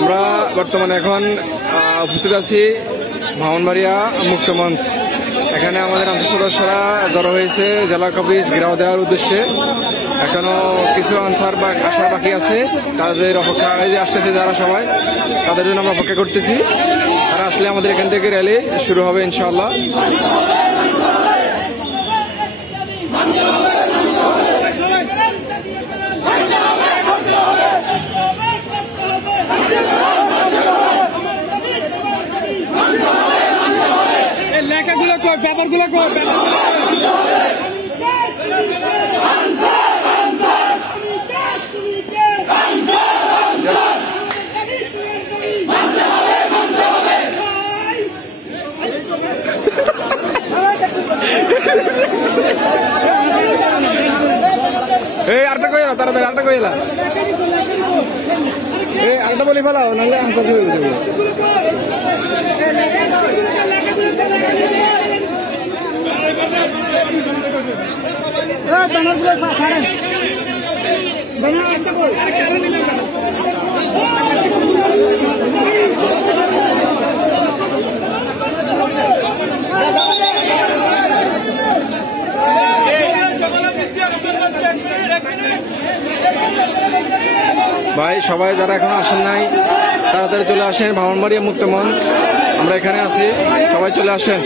আমরা বর্তমানে এখন উপস্থিত আছি ব্রাহ্মণবাড়িয়া মুক্ত মঞ্চ। এখানে আমাদের আনসার সদস্যরা জড়ো হয়েছে জেলা অফিস ঘেরাও দেওয়ার উদ্দেশ্যে। এখনো কিছু আনসার আসার বাকি আছে, তাদের অপেক্ষা যে আসতেছে যারা সবাই, তাদের জন্য আমরা অপেক্ষা করতেছি। তারা আসলে আমাদের এখান থেকে র্যালি শুরু হবে ইনশাআল্লাহ। লেখাগুলো কই, পেপারগুলো কই, এই আরেকটা কই এলা, তাড়াতাড়ি আরেকটা কই এলা, এই আরেকটা বলি ফেলাও, নাহলে আনসার হয়ে যাবে। ভাই সবাই যারা এখন আসেন নাই তাড়াতাড়ি চলে আসেন, ব্রাহ্মণবাড়িয়া মুক্ত মঞ্চ আমরা এখানে আছি, সবাই চলে আসেন।